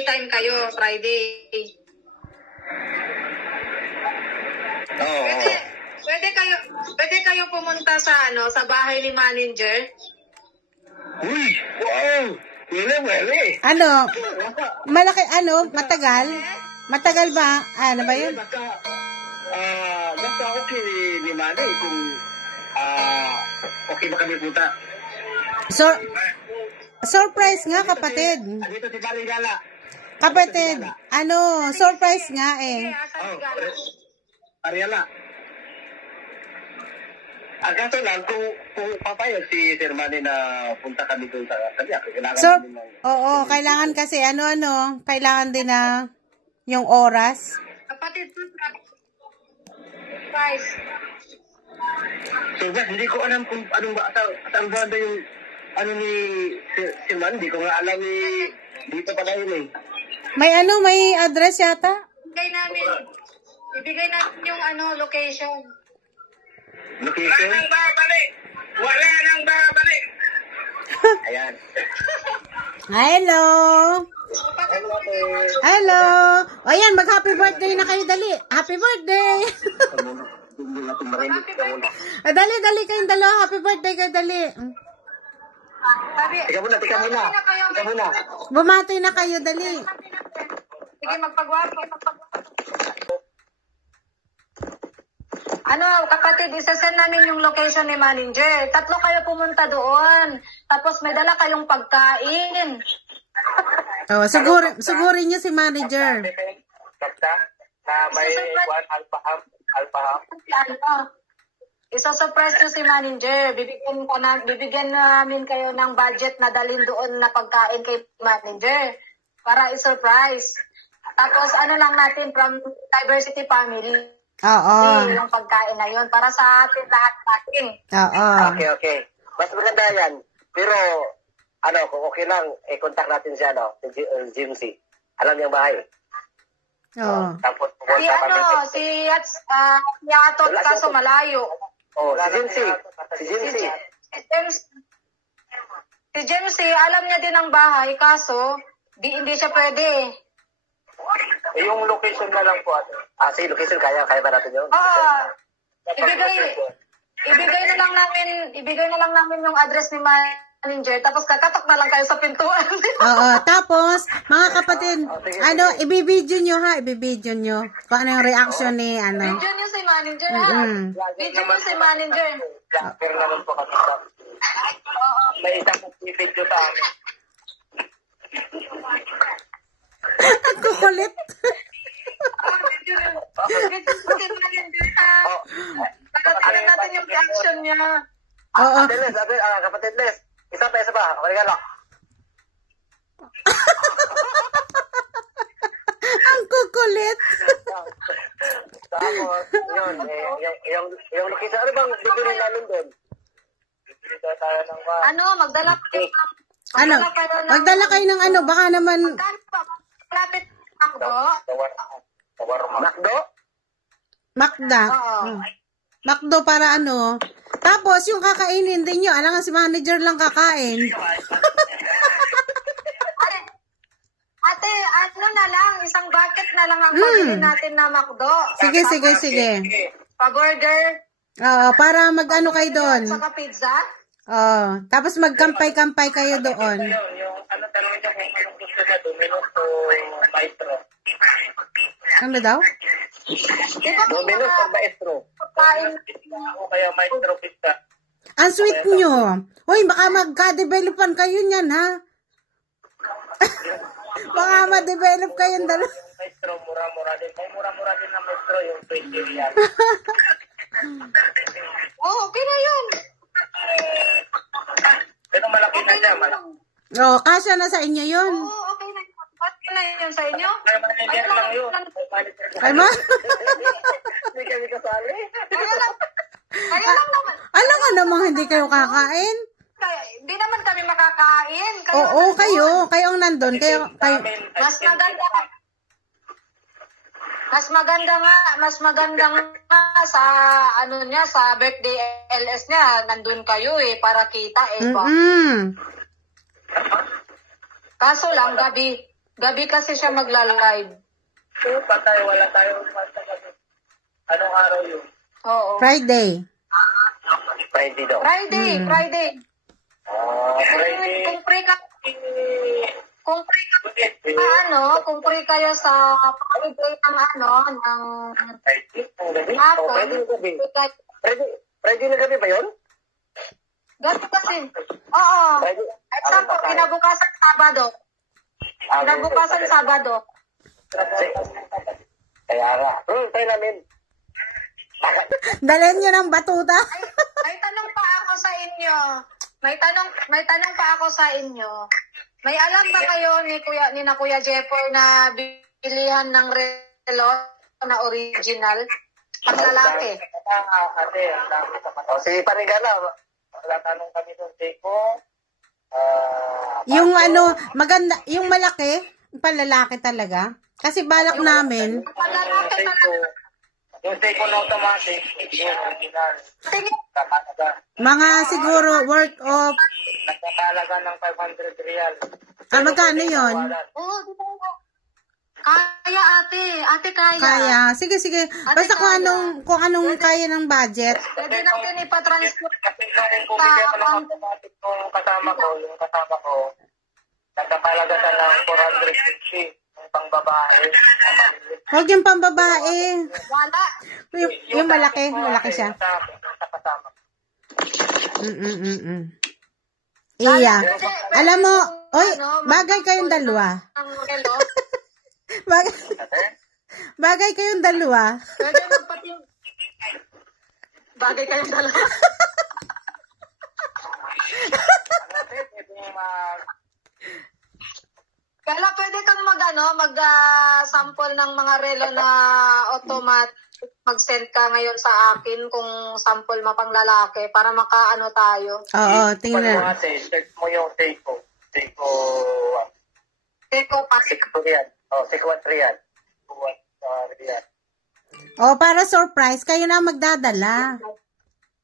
Mag-playtime kayo, Friday. Oo. Pwede kayo pumunta sa sa bahay ni manager. Uy, wow. Wala. Ano? Malaki, matagal? Matagal ba? Ano ba yun? Basta okay ni Manny kung okay ba kami punta. Surprise nga, kapatid. Dito si Paring Gala. Kapatid, surprise nga eh. Ariela. Kaso lang, kung papayag si Sir Manny na punta kami doon sa kanya, kailangan oo, kailangan kasi kailangan din na yung oras. Kapatid, surprise. So, hindi ko alam kung anong saan ba yung ni Sir Manny, hindi ko nga alam dito pala yun eh. May address yata? Ibigay namin yung location. Location? Wala nang babalik! Ayan. Hello! Hello! O yan, mag-happy birthday na kayo, dali. Happy birthday! Dali kayong dalawa. Happy birthday kayo, dali. Tika muna. Bumati na kayo, dali. Sige, magpagwapo. Kapatid, isasend namin yung location ni manager. 3 kayo pumunta doon. Tapos may dala kayong pagkain. Oh, sigurin niyo si manager. May alpaham. Isa-surprise nyo si manager. Bibigyan namin kayo ng budget na dalhin doon na pagkain kay manager. Para i-surprise. Tapos lang natin from diversity family. Oo. Yung pagkain na yun. Para sa atin lahat natin. Oo. Okay. Mas maganda yan. Pero, kung okay lang, contact natin siya, si Jimsy. Alam niyang bahay. Oo. Tapos, si Yatot kaso malayo. Si Jimsy. Si Jimsy, alam niya din ang bahay, kaso, hindi siya pwede. Yung location na lang po. Sige, location kaya ba natin yun? Ibigay na lang namin yung address ni manager, tapos kakatok na lang kayo sa pintuan. Oo, tapos, mga kapatid, ibibidyo nyo kung ano yung reaction ni, Video nyo si manager, ha? Video nyo si manager. Pero naman po kami sa... May isang video sa amin. Ang kukulit. Pagkatilan natin yung reaction niya. Oo. Kapatid Les, isa pa. Regalo. Ang kukulit. Tapos, yung location, ano bang bibili namin doon? Bibili tayo ng... Magdala kayo ng... Magdala kayo ng baka naman... Lapit Makdo. Makdo? Makda. Makdo para Tapos, yung kakainin din nyo, alangan si manager lang kakain. Ate, na lang, isang bucket na lang ang pabili natin na Makdo. Sige. Pa-burger. Oo, para kayo doon. Saka pizza. Oo, tapos magkampay-kampay kayo doon. Tanongin niya kung anong gusto niya, Domino's o Maestro. Ano daw? Domino's o Maestro? O kaya Maestro Pizza. Ang sweet nyo. Hoy, baka magka-developan kayo niyan, ha? Baka ma-develop kayong dalawa. Maestro, mura-mura din. May mura-mura din na Maestro, yung 20 yan. Okay na yun. Pero malaki na siya, malaki. Kasya na sa inyo yun. Okay na yun. Okay na yun sa inyo? Ay, manager lang yun. Ay, ma? Hindi kami kasali. Kaya lang naman. Alam nga namang hindi kayo kakain. Hindi naman kami makakain. Kayo. Kayo ang nandun. Mas maganda nga sa sa birthday LS niya, nandun kayo para kita ba. Mm-hmm. Kaso lang Gabi kasi siya magla-live. Patay, wala tayong gabi. Anong araw yun? Oo. Friday. Friday daw. Friday. Friday. Kung free ka, kung free kayo sa Friday ng hapon. Friday na gabi ba yun? Gabi kasi. Oo. Example, kinabukasan Sabado. Kinabukasan Sabado. Kaya nga. Tayo namin. Dalhin nyo ng batuta. May tanong pa ako sa inyo. May tanong pa ako sa inyo. May alam ba kayo ni na Kuya Jeffoy na bilihan ng relo na original? Pang lalaki. Ate, si Panigala, tanong kami doon, Teko. Yung maganda, yung malaki, palalaki talaga. Kasi balak namin. Yung Teko na automatic, yung original. Mga siguro worth of... Nagkakalaga ng 500 real. Magkano yun? Oo, kaya ate. Ate kaya. Kaya. Sige. Basta kung anong kaya ng budget. Pwede natin ipatransfer. Kasi nung bumigyan ko ng automatic yung kasama ko, nagkakalaga sa ng 450 yung pang babae. Huwag yung pambabae. Wala. Yung malaki siya. Kasama. Iya. Alam mo, bagay kayong dalawa. Bagay kayong dalawa. Pwede magpating. Bagay kayong dalawa. Kaya pwede kang mag-sample ng mga relo na automatic. Mag-send ka ngayon sa akin kung sample mapang lalaki para makaano tayo. Oo, tingnan. Search mo yung Seiko. Teko pa. Seiko yan. Seiko 1 yan. Para surprise, kayo na magdadala.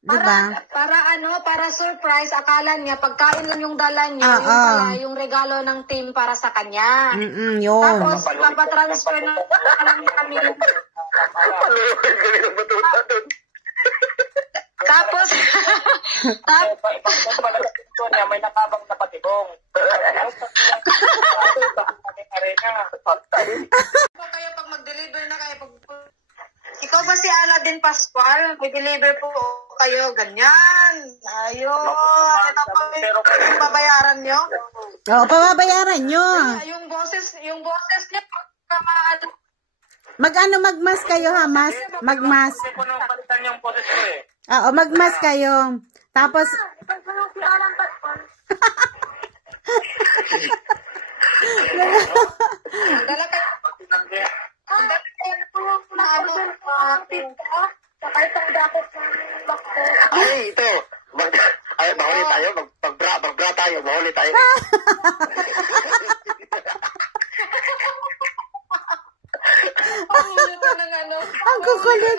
Diba? Para surprise, akala niya, pagkain lang yung dala niya, yung pala, yung regalo ng team para sa kanya. Yun. Tapos, papatransfer na lang kami. Tapos, may nakabang na patibong. Kayo pag mag-deliver na kayo, ikaw ba si Aladdin Pascual? May deliver po kayo, ganyan. Ayun. Ito po yung pabayaran nyo. Oo, pababayaran nyo. Yung boses nyo, magmas kayo ha, magmas. Hindi ko nang palitan yung boses ko eh. Oo, magmas kayo. Tapos, dala kayo. Ay, ito. Mahuli tayo. Magbra tayo. Mahuli tayo. ang kukulit.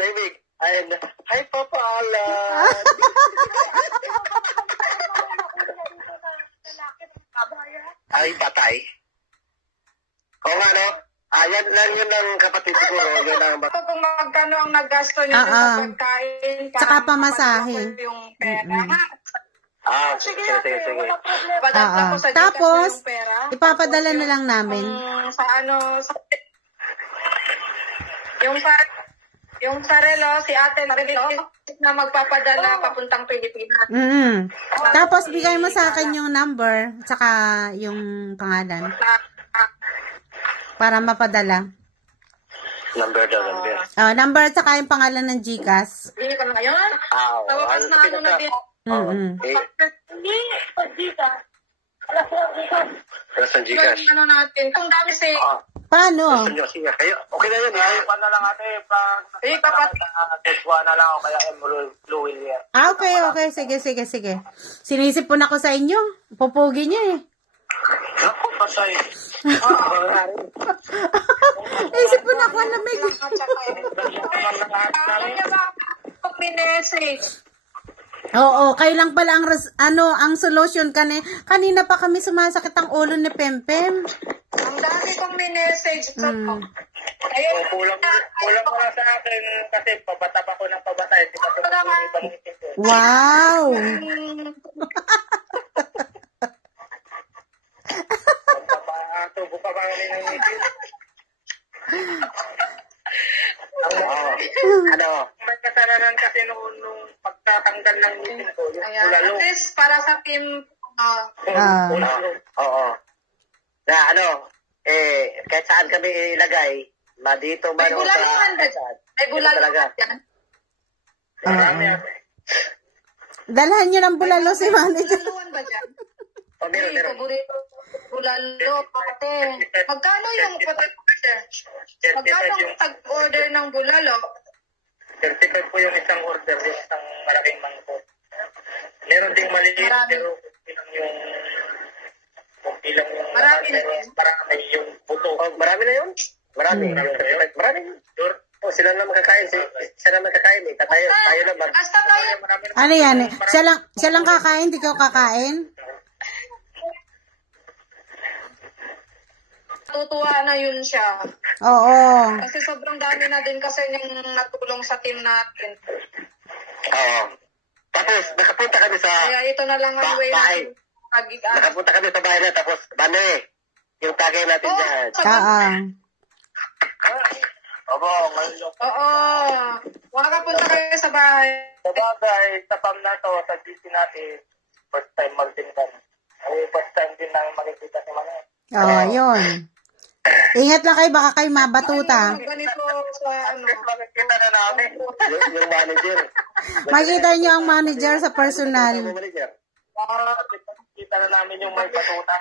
Baby. Hi, Papa Alan. Ay, patay. Oo nga, no? Yan lang yun ng kapatid siguro. Yan ang Kung magkano ang nagasto niyo sa pagkain. Tsaka pamasahe. Yung pera. Sige. Tapos, ipapadala na lang namin. Yung sarelo, si ate na magpapadala papuntang Pilipinas. Tapos, bigay mo sa akin yung number, tsaka yung pangalan. Para mapadala. Number. Number, tsaka yung pangalan ng GCash. Hindi ka na ngayon? Tawakas na na din. Nasaan Gcash? Ano natin? Kung dami si... Paano? Sige, kayo. Okay na yun. Ayupan na lang ate. Teswa na lang o kaya Louis yan. Okay. Sige. Sinisipon ako sa inyo. Pupugi niyo eh. Ako, patay. Isipon ako na may... Ano niya ba? Pag-message. Oo, kayo lang pala ang ang solution kanina pa kami sumasakit ang ulo ni Pempem. Ang dami kong message sa Ayun, kulang mo lang sa akin kasi pabatap ako ng pabatay. Di ba ito yung ibang ngipin ko? Wow! Tubo pa ba kami ng ngipin? May kasalanan kasi nung pagtatanggal ng ngipin ko. Ayan, at least para sa team, Oo. Na kahit saan kami ilagay, dito may man o bulaluhan ba? May bulaluhan yan? Marami yan. Dalhan nyo ng bulalo si manager. Bulaluhan ba dyan? Meron. Paborito bulalo, ate. Magkano yung tag-order ng bulalo? 35 po yung isang order, yung isang malaking mangkot. Meron ding maliit, pero Marami na yung buto. Marami na yun? Marami. Marami. Sila na makakain. Sila na makakain. Tayo lang. Basta tayo. Ano yan? Siya lang kakain, di ka kakain? Tutuwa na yun siya. Oo. Kasi sobrang dami na din kasi yung natulong sa team natin. Oo. Tapos, nakapunta kami sa Kaya ito na lang ang way bahay. natin pag-igaan. Nakapunta kami sa bahay na, tapos, yung tagay natin dyan. Oo, ngayon. Oo. Makakapunta kayo sa bahay. Sa bagay, sa PAM na to, sa GC natin, first time magtindan. First time din namin makikita si Mami. Oo, yun. Ingat lang kayo, baka kayo mabatuta. Ganito sa Makikita na namin. Yung manager. Makikita nyo ang manager sa personal. Makikita na namin yung may batuta.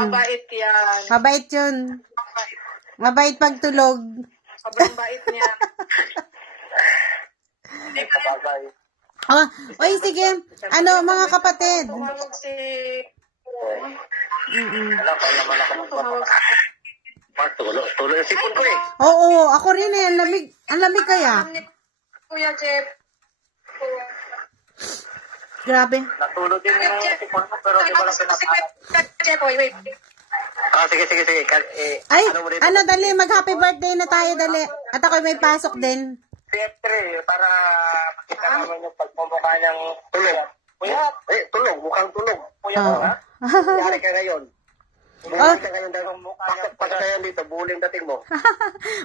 Mabait yan. Mabait yun. Mabait pagtulog. Sobrang bait niya. Kabagay. Oy, sige. Ano, mga kapatid? Tumawag si... Alam ko naman ako. Tulo yung sipon ko eh. Oo, ako rin eh. Ang lamig kaya. Kuya Jeff. Grabe. Natulog din yung sipon ko, pero di ba lang pinapakalat. Jeff, wait. Sige. Ay, dali, mag-happy birthday na tayo, dali. At ako may pasok din. Siyempre, para makita namin yung pagmumukha niyang tulog. Kuya, tulog, mukhang tulog. Kuya, ha? Yari ka ngayon. Bumuli ka ngayon dahil pasok kayo dito, buling dating mo.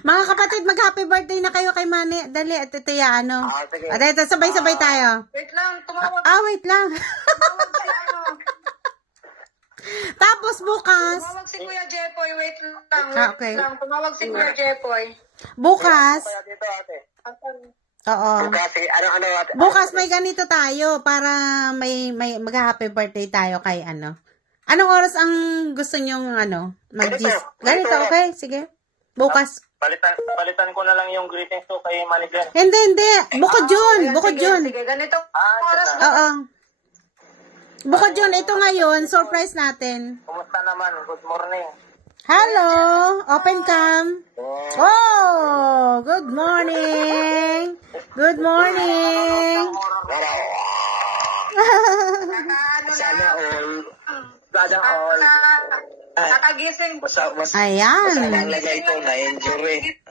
Mga kapatid, mag-happy birthday na kayo kay Mani. Dali, at ito sige. At ito, sabay-sabay tayo. Wait lang, tumawag. Wait lang. Tapos bukas. Tumawag si Kuya Jepoy, wait lang. Okay. Tumawag si Kuya Jepoy. Bukas. Kaya dito ate. Oo. Bukas, ate. Bukas may ganito tayo para may mag-happy birthday tayo kay Anong oras ang gusto nyong mag-gist? Ganito, okay? Sige. Bukas. Palitan ko na lang yung greetings ko kay manager. Hindi. Bukod yun. Sige, ganito. Oras na. Oo. Bukod yun, ito ngayon, surprise natin. Kumusta naman? Good morning. Hello! Open cam. Oh! Good morning! Good morning! Sana all. Nakagising. Ayan. Nalagay ito na injury.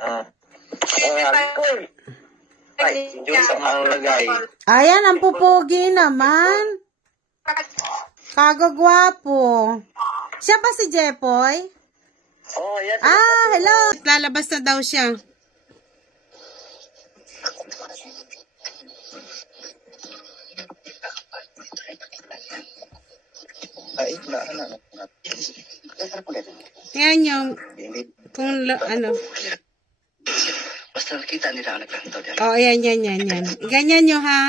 Ay, injury sa mga lagay. Ayan, ang pupugi naman. Kagagwapo. Siya ba si Jepoy? Oh, yes. Hello. Lalabas na daw siya. Yan yung Basta nakita nila ang nagkanto. yan. Ganyan nyo ha.